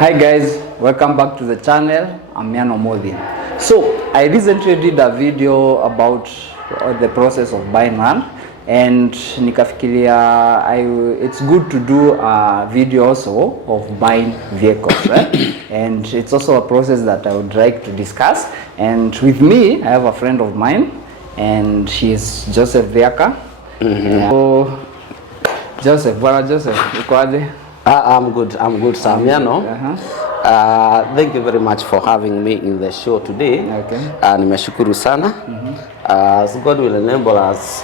Hi guys, welcome back to the channel. I'm Miano Modhi. So I recently did a video about the process of buying land, and nikafikiria it's good to do a video also of buying vehicles, right? And it's also a process that I would like to discuss. And with me, I have a friend of mine, and she's Joseph Viaka. So Joseph, bwana Joseph, uko aje? I'm good, Samiano. Thank you very much for having me in the show today. Okay. Nimeshukuru sana. So God will enable us.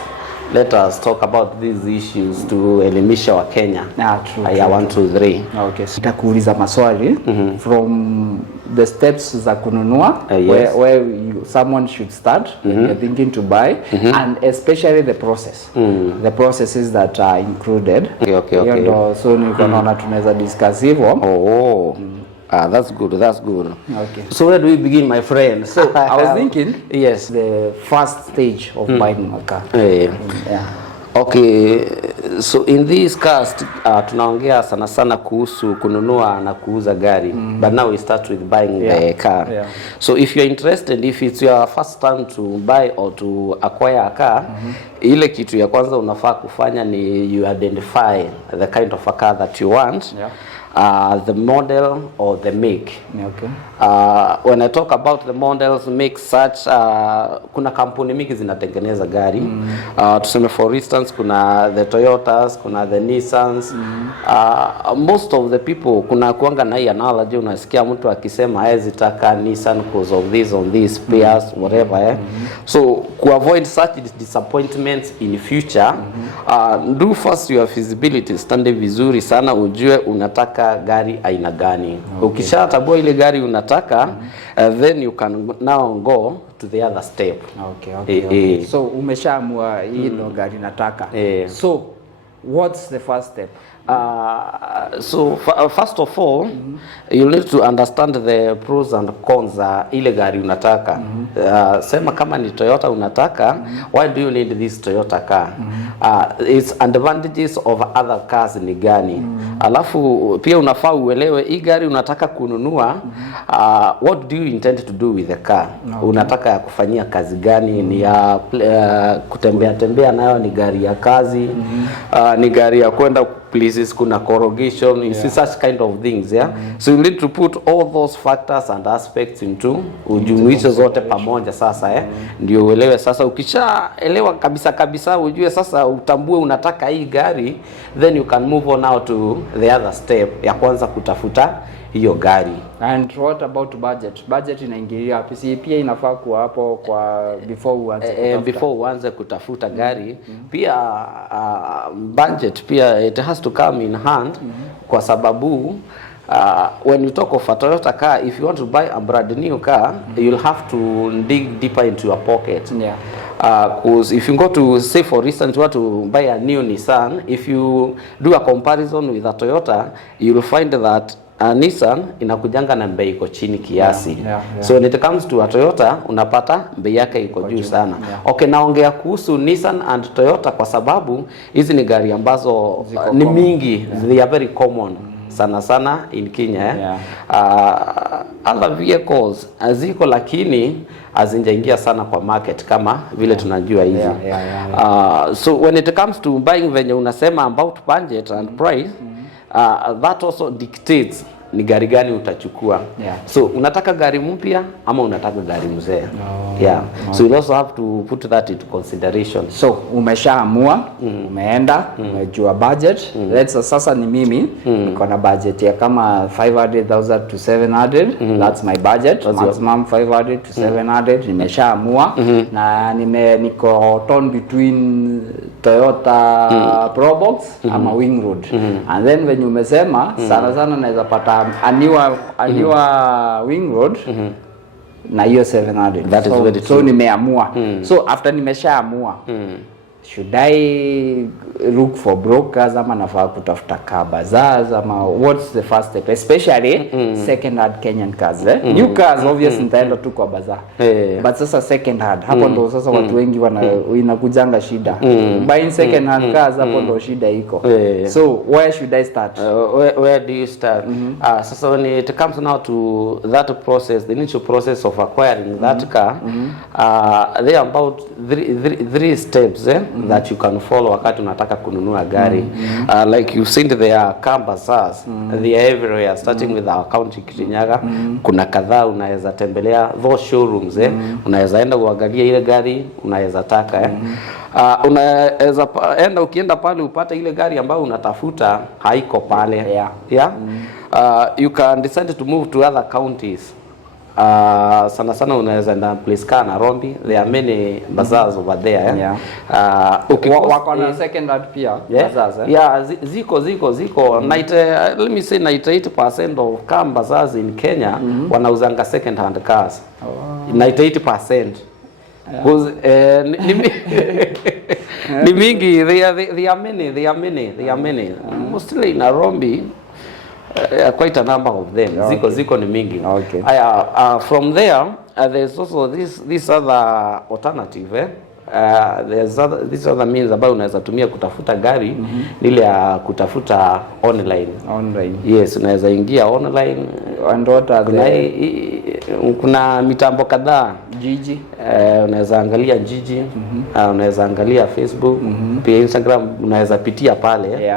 Let us talk about these issues to elimisha wa Kenya. True. 1, 2, 3. Okay. Nitakuuliza maswali from the steps za kununua, yes. where someone should start when you're thinking to buy, and especially the process. The processes that are included. Okay. So nikaona tunaweza discuss hivyo. That's good. Okay. So where do we begin, my friend? So I was thinking, yes, the first stage of buying a car. Yeah. Okay, so in this cast tunaongea sana kuhusu kununua na kuuza gari, but now we start with buying the car. So if you're interested, if it's your first time to buy or to acquire a car, ile kitu ya kwanza unafaa kufanya ni you identify the kind of a car that you want. The model or the make. Okay. When I talk about the models, make such, kuna kampuni mingi zinatengeneza gari. Tuseme for instance, kuna the Toyotas, kuna the Nissans. Most of the people, kuna kuanga na hii analogy, unasikia mtu akisema hawezi taka Nissan because of this on this pairs, whatever. So to avoid such disappointments in future, do first your feasibility, stande vizuri sana ujue unataka gari aina gani. Ukishatabua ile gari unataka, then you can now go to the other step. Okay. So umeshaamua hii ndo gari nataka. So what's the first step? So first of all, you need to understand the pros and cons ile gari unataka. Sema kama ni Toyota unataka, why do you need this Toyota car? Its advantages of other cars ni gani? Alafu pia unafaa uelewe hii gari unataka kununua, what do you intend to do with the car? Unataka ya kufanyia kazi gani? Ni ya kutembea nayo, ni gari ya kazi, ni gari ya kwenda places, kuna corrugation, you see such kind of things, so you need to put all those factors and aspects into ujumuishe zote pamoja sasa, ndio uelewe sasa. Ukishaelewa kabisa ujue sasa, utambue unataka hii gari, then you can move on now to the other step ya kwanza kutafuta hiyo gari. And what about budget? Budget inaingilia wapi? Pia inafaa kuwa hapo kwa before uanze kutafuta gari. Pia budget pia it has to come in hand, kwa sababu when you talk of a Toyota car, if you want to buy a brand new car, you'll have to dig deeper into your pocket. Because if you go to, say for instance, you want to buy a new Nissan, if you do a comparison with a Toyota, you'll find that Nissan inakujanga na bei iko chini kiasi. So when it comes to a Toyota, unapata bei yake iko juu sana. Okay, naongea kuhusu Nissan and Toyota kwa sababu hizi ni gari ambazo ni mingi, they are very common sana in Kenya. Other vehicles aziko, lakini azinjaingia sana kwa market kama vile tunajua hizi. So when it comes to buying, venye unasema about budget and price, that also dictates ni gari gani utachukua. So unataka gari mpya ama unataka gari mzee? So you also have to put that into consideration. So umeshaamua, umeenda, umejua budget. Let's sasa ni mimi niko na budget ya kama 500,000 to 700. That's my budget. Maximum 500 to 700. Nimeshaamua na niko torn between Toyota Probox ama Wingroad. And then when umesema sana naweza pata a newer Wingroad na hiyo 700. That is very true. So nimeamua. So after nimeshaamua, should I look for brokers ama nafaa kutafuta car bazaars ama what's the first step, especially second hand Kenyan cars new cars obviously nitaenda tu kwa bazaar but sasa second hand hapo ndo sasa watu wengi inakujanga shida buying second hand cars hapo ndo shida iko so where should I start? Where do you start? Sasa when it comes now to that process, the initial process of acquiring that car, there are about three steps that you can follow wakati unataka kununua gari. Like you said, there are car bazaars, they are everywhere, starting with our county Kirinyaga. Kuna kadhaa unaweza tembelea those showrooms unaweza enda kuangalia ile gari unaweza taka unaweza enda ukienda pale upate ile gari ambayo unatafuta haiko pale you can decide to move to other counties. Sana sana unaweza enda place kana Nairobi, there are many bazaars over there wako na second hand pia bazaars ziko let me say 98% of car bazaars in Kenya wanauzanga second hand cars. 98% because ni mingi, they are many mostly in Nairobi. Quite a number of them. Ziko ni mingi. From there, there's also this other alternative. There's this other means ambayo unaweza tumia kutafuta gari ile ya kutafuta online. Yes, unaweza ingia online and what are kuna mitambo kadhaa Jiji, unaweza angalia Jiji, unaweza angalia Facebook, pia Instagram unaweza pitia pale.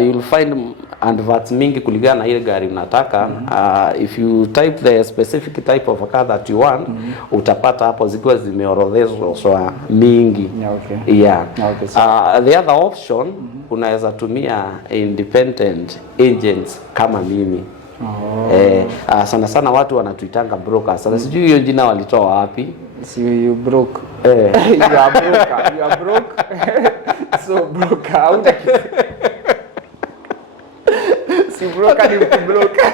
You'll find adverts mingi kulingana na ile gari unataka. If you type the specific type of a car that you want, utapata hapo zikiwa zimeorodheshwa mingi. The other option unaweza tumia independent agents kama mimi. Sana sana watu wanatuitanga brokers. Sasa sijui hiyo jina walitoa wapi. You broke. You are broke. So broke out. Si broker ni broker.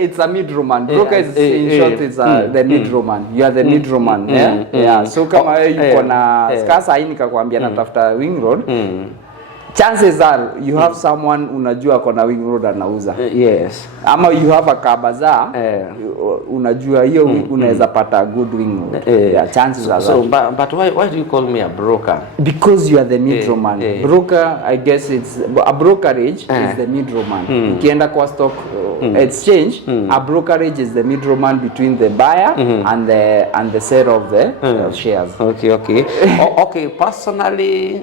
It's a middleman. Broker is in short is the middleman. You are the middleman. So kama yuko na sasa hii nikakwambia natafuta wing road. Chances are you have someone unajua kona wing road anauza. Yes. Ama you have a car bazaar unajua hiyo unaweza pata good wing road. Chances are so but why do you call me a broker? Because you are the middleman. Broker, I guess it's a brokerage is the middleman. Ukienda kwa stock exchange, a brokerage is the middleman between the buyer and the seller of the shares. Okay, personally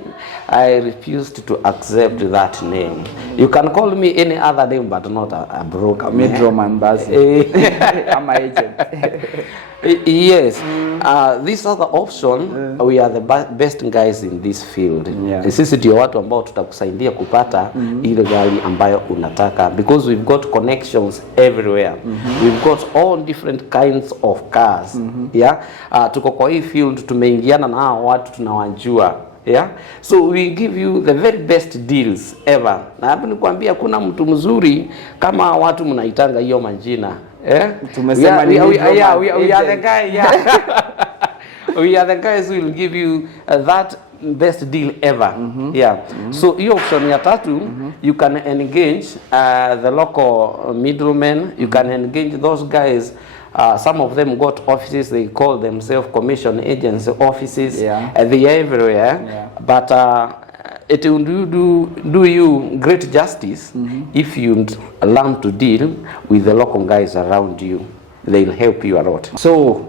I refused to accept that name. You can call me any other name but not a broker. Middleman basi. I'm an agent. Yes. This other option, we are the best guys in this field. Sisi ndio watu ambao tutakusaidia kupata ile gari ambayo unataka, because we've got connections everywhere. We've got all different kinds of cars. Tuko kwa hii field, tumeingiana na hao watu tunawajua. So we give you the very best deals ever. Na hapo nikwambia kuna mtu mzuri kama watu mnaitanga hiyo majina. Tumesema we are the guy. We are the guys who will give you that best deal ever. So hiyo option ya tatu, you can engage the local middlemen. You can engage those guys. Some of them got offices, they call themselves commission agents offices. They are everywhere. But it will do you great justice if you learn to deal with the local guys around you. They'll help you a lot. So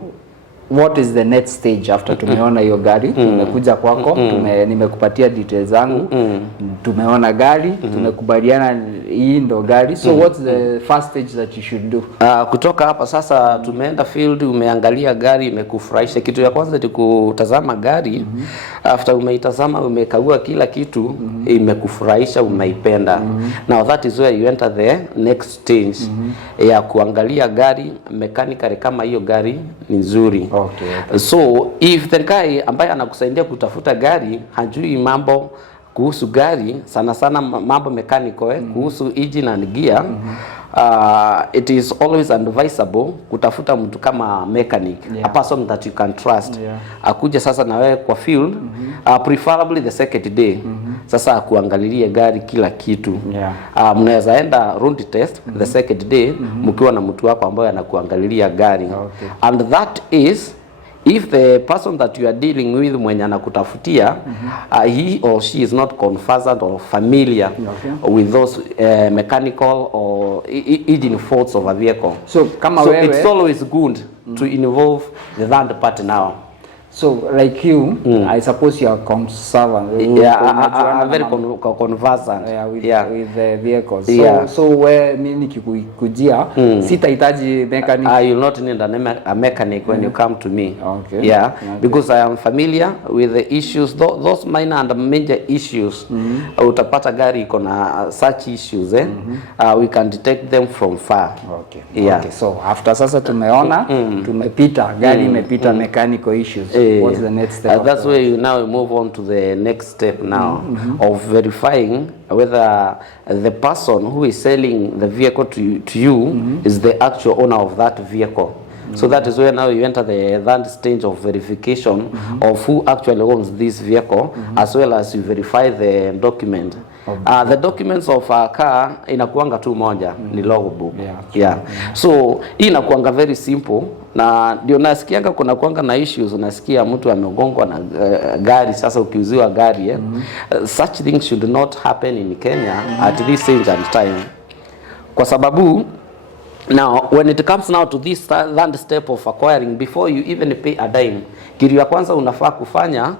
what is the next stage after tumeona hiyo gari? Tumekuja kwako, nimekupatia details zangu, tumeona gari, tumekubaliana hii ndo gari. So what's the first stage that you should do? Kutoka hapa sasa tumeenda field, umeangalia gari, imekufurahisha. Kitu ya kwanza ni kutazama gari. After umeitazama, umekagua kila kitu, imekufurahisha, umeipenda. Now that is where you enter the next stage ya kuangalia gari mechanically kama hiyo gari ni nzuri. So if the guy ambaye anakusaidia kutafuta gari hajui mambo kuhusu gari sana sana mambo mechanical kuhusu engine and gear, it is always advisable kutafuta mtu kama mechanic, a person that you can trust, akuja sasa na wewe kwa field, preferably the second day, sasa akuangalilie gari kila kitu. Mnaweza enda road test the second day mkiwa na mtu wako ambaye anakuangalilia gari, and that is if the person that you are dealing with mwenye anakutafutia he or she is not conversant or familiar with those mechanical or engine faults of a vehicle. So kama wewe, it's always good to involve the third party now. So like you, I suppose you are conversant. I'm very conversant with the vehicles. So where mimi nikikujia sitahitaji mechanic. You will not need a mechanic when you come to me. Because I am familiar with the issues, those minor and major issues. Utapata gari iko na such issues, we can detect them from far. Okay. So after sasa tumeona tumepita gari imepita mechanical issues. What's the next step? That's where you now move on to the next step now of verifying whether the person who is selling the vehicle to you is the actual owner of that vehicle. So that is where now you enter the third stage of verification of who actually owns this vehicle, as well as you verify the document. The documents of a car inakuanga tu moja, ni logbook. So hii inakuanga very simple, na ndio nasikianga kuna kuanga na issues, unasikia mtu amegongwa na gari, sasa ukiuziwa gari such things should not happen in Kenya at this age and time, kwa sababu now when it comes now to this third step of acquiring, before you even pay a dime, kitu ya kwanza unafaa kufanya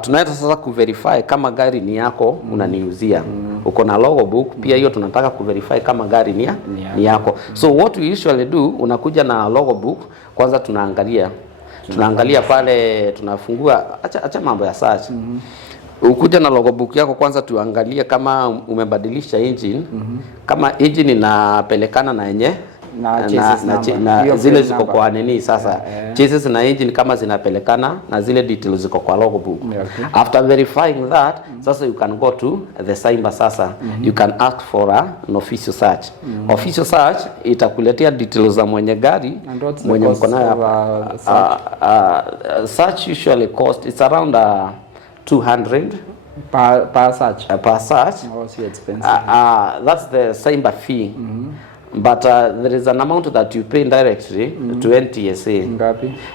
tunaenda sasa kuverify kama gari ni yako unaniuzia. Uko na logbook pia, hiyo tunataka kuverify kama gari ni yako. So what we usually do, unakuja na logbook kwanza, tunaangalia pale, tunafungua acha mambo ya search. Ukuja na logbook yako kwanza, tuangalie kama umebadilisha engine, kama engine inapelekana na yenye na zile ziko kwa nini sasa, chassis na engine kama zinapelekana na zile details ziko kwa logbook. After verifying that, sasa you can go to the cyber. Sasa you can ask for an official search. Official search itakuletea details za mwenye gari, mwenye mko nayo. Search usually cost, it's around 200 per search. Per search. Oh, so expensive. That's the cyber fee. But there is an amount that you pay directly to NTSA.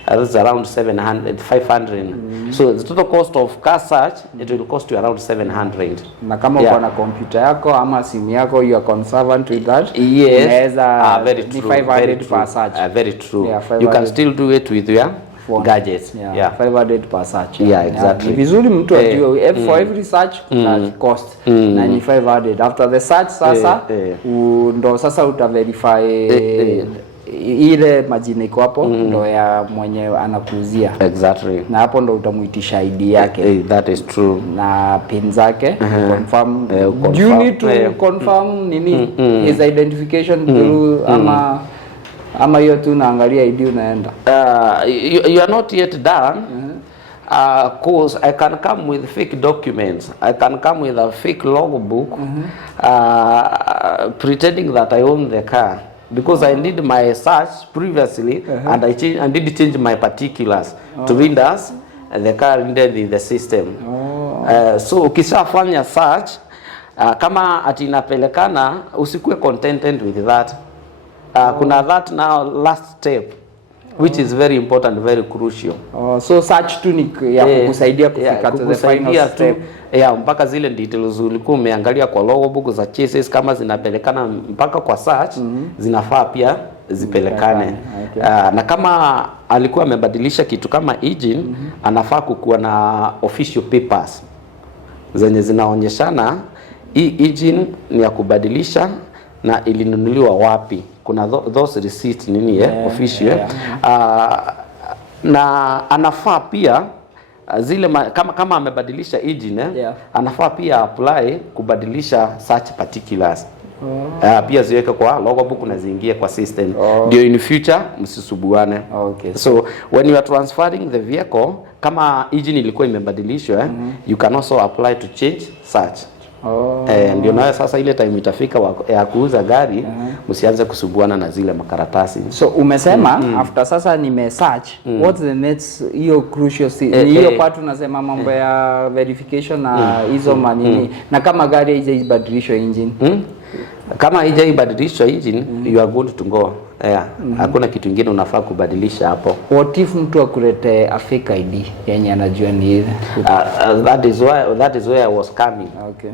That's around 500. So the total cost of car search, it will cost you around 700. Na kama uko na computer yako ama simu yako, you are conversant with that. Yes. Very true. 500 per search. Very true. You can still do it with your gadgets. 500 per search. Exactly. Vizuri mtu ajue for every search kuna cost na ni 500. After the search sasa ndo sasa utaverify ile majina iko hapo ndo ya mwenye anakuuzia. Exactly. Na hapo ndo utamuitisha ID yake. That is true. Na pin zake confirm. You need to confirm nini his identification through ama hiyo tu naangalia ID unaenda. You are not yet done. Cause I can come with fake documents. I can come with a fake logbook, pretending that I own the car, because I did my search previously and I did change my particulars to read as the car readed in the system. So ukishafanya search kama ati inapelekana, usikue contented with that. Kuna that now last step, which is very important, very crucial. So search tu ni ya kukusaidia kufika to the final step. Mpaka zile details ulikuwa umeangalia kwa logbook za chassis kama zinapelekana mpaka kwa search, zinafaa pia zipelekane. Na kama alikuwa amebadilisha kitu kama engine, anafaa kukuwa na official papers zenye zinaonyeshana hii engine ni ya kubadilisha na ilinunuliwa wapi. Kuna those receipts nini official. Na anafaa pia zile kama amebadilisha engine anafaa pia apply kubadilisha search particulars. Pia ziweke kwa logbook na ziingie kwa system. Ndio in future msisubuane. So when you are transferring the vehicle, kama engine ilikuwa imebadilishwa you can also apply to change search. Ndio nayo sasa ile time itafika ya kuuza gari msianze kusubuana na zile makaratasi. So umesema after sasa nime search what's the next hiyo crucial hiyo part unasema mambo ya verification na hizo manini na kama gari haijabadilishwa engine kama haijabadilishwa engine you are good to go. Hakuna kitu kingine unafaa kubadilisha hapo. What if mtu akulete a fake ID yenye anajua ni ile? That is where I was coming. Okay.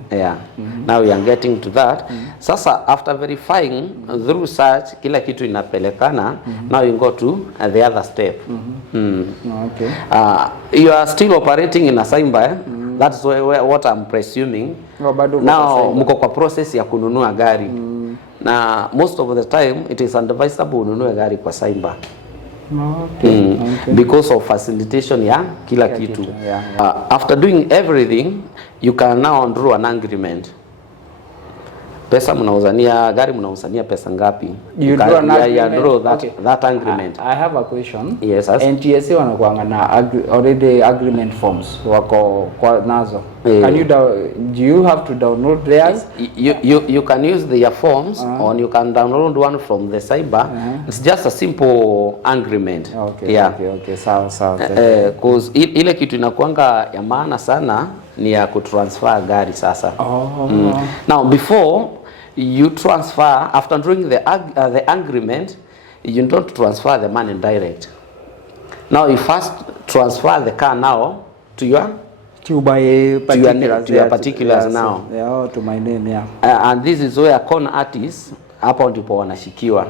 Now we are getting to that. Sasa after verifying through search kila kitu inapelekana, now you go to the other step. Okay. You are still operating in a Simba. That's what I'm presuming. Now mko kwa process ya kununua gari. Na most of the time it is advisable ununue gari kwa Simba. Because of facilitation ya kila kitu. After doing everything you can now draw an agreement. Pesa mnauzania gari mnauzania pesa ngapi? You draw an agreement. Draw that agreement. I have a question. Yes. NTSA wanakuanga na already agreement forms wako kwa nazo. Can you do you have to download theirs? You can use their forms or you can download one from the cyber. It's just a simple agreement. Okay. Sawa. Cause ile kitu inakuanga ya maana sana ni ya kutransfer gari sasa. Now before you transfer, after doing the agreement, you don't transfer the money direct. Now you first transfer the car now to your particulars now. To my name, and this is where con artists hapo ndipo wanashikiwa.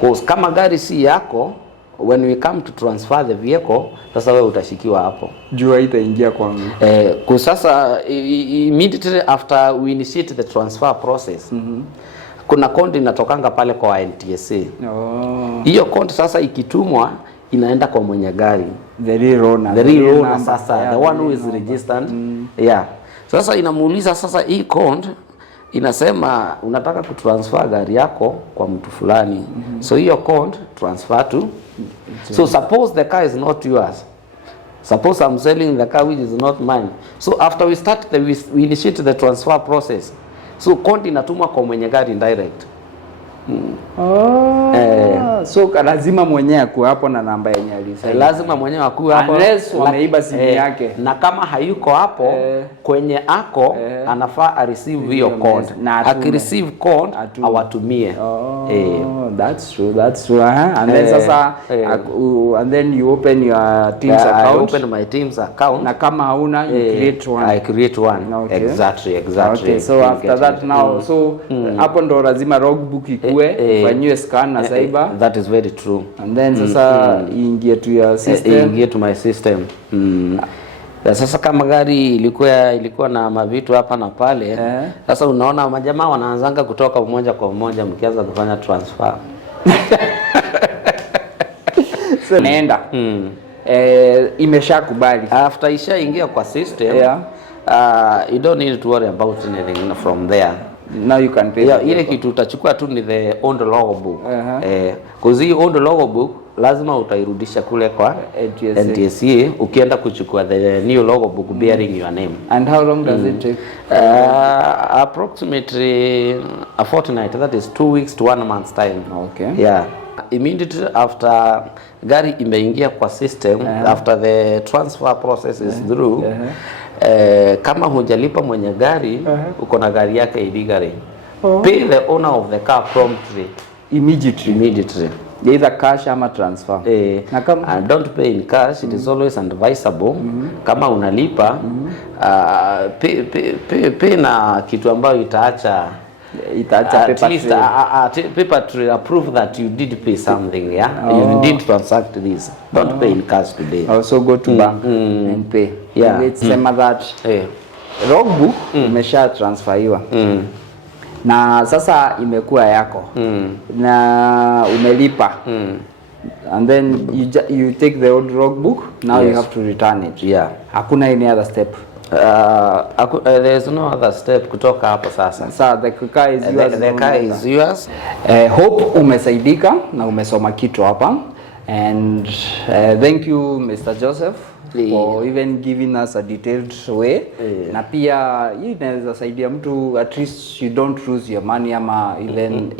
Cause kama gari si yako, when we come to transfer the vehicle, sasa wewe utashikiwa hapo. Jua itaingia kwangu. Kwa sasa immediately after we initiate the transfer process, kuna konti inatokanga pale kwa NTSA. Hiyo konti sasa ikitumwa inaenda kwa mwenye gari. The real owner sasa, the one who is registered. Sasa inamuuliza sasa hii konti inasema unataka kutransfer gari yako kwa mtu fulani. So hiyo konti transfer to. So suppose the car is not yours. Suppose I'm selling the car which is not mine. So after we start we initiate the transfer process. So konti inatumwa kwa mwenye gari direct. So lazima mwenyewe akuwe hapo na namba yenye alisema. Lazima mwenyewe akuwe hapo. Unless wameiba simu yake. Na kama hayuko hapo kwenye ako anafaa receive hiyo code. Aki-receive code awatumie. That's true. And then sasa and then you open your team's account. I open my team's account. Na kama hauna you create one. I create one. Okay. Exactly. Okay, so after that now so hapo ndo lazima logbook ikue fanywe scan na cyber. That is very true. And then sasa iingie to your system. Iingie to my system. Sasa kama gari ilikuwa na mavitu hapa na pale, sasa unaona majamaa wanaanzanga kutoka mmoja kwa mmoja mkianza kufanya transfer. So naenda. Imeshakubali. After ishaingia kwa system, you don't need to worry about anything from there. Now you can pay. Ile kitu utachukua tu ni the old logbook. Cause hii old logbook lazima utairudisha kule kwa NTSA ukienda kuchukua the new logbook bearing your name. And how long does it take? Approximately a fortnight, that is 2 weeks to 1 month's time. Okay. Immediately after gari imeingia kwa system, after the transfer process is through, kama hujalipa mwenye gari uko na gari yake illegally, pay the owner of the car promptly, immediately. Either cash ama transfer. Na kama and don't pay in cash, it is always advisable. Kama unalipa pay na kitu ambayo itaacha paper to prove that you did pay something. You did transact this. Don't pay in cash today. Also go to bank and pay. Let's say that logbook umesha transferiwa na sasa imekuwa yako na umelipa and then you take the old logbook now. You have to return it. Hakuna any other step. There is no other step kutoka hapo sasa. Sasa the car is yours. The car is yours. Hope umesaidika na umesoma kitu hapa, and thank you Mr. Joseph for even giving us a detailed way. Na pia hii inaweza saidia mtu, at least you don't lose your money ama even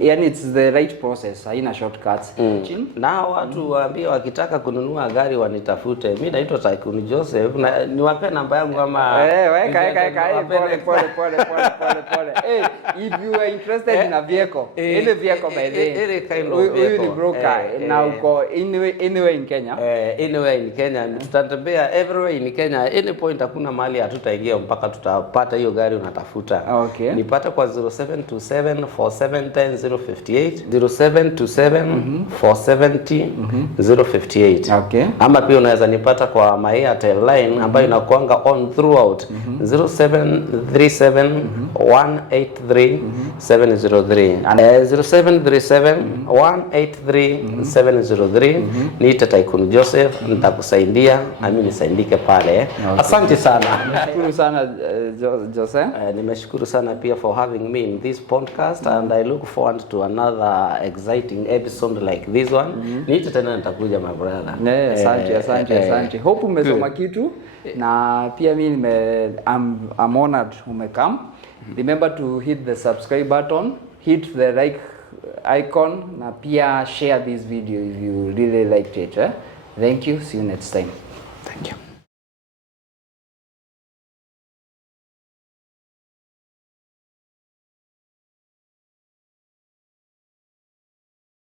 yani it's the right process, haina shortcuts. Na watu waambie wakitaka kununua gari wanitafute. Mimi naitwa Tycoon Joseph na niwape namba yangu ama weka pole. Hey, if you are interested in a vehicle, ile vehicle by the kind of vehicle. Ni broker na uko anywhere in Kenya. Anywhere in Kenya, tutatembea everywhere in Kenya. Any point hakuna mahali hatutaingia mpaka tutapata hiyo gari unatafuta. Okay. Nipata kwa 0727 4710 058, 0727 470 058. Okay. Ama pia unaweza nipata kwa my Airtel line ambayo inakuanga on throughout 0737 183 703 and 0737 183 703. Niite Tycoon Joseph, nitakusaidia na mimi nisaidike pale. Asante sana. Nashukuru sana Jose. Nimeshukuru sana pia for having me in this podcast and I look forward to another exciting episode like this one. Niite tena nitakuja my brother. Asante. Hope umesoma kitu na pia mimi I'm honored umekam. Remember to hit the subscribe button, hit the like icon na pia share this video if you really liked it. Thank you. See you next time. Thank you.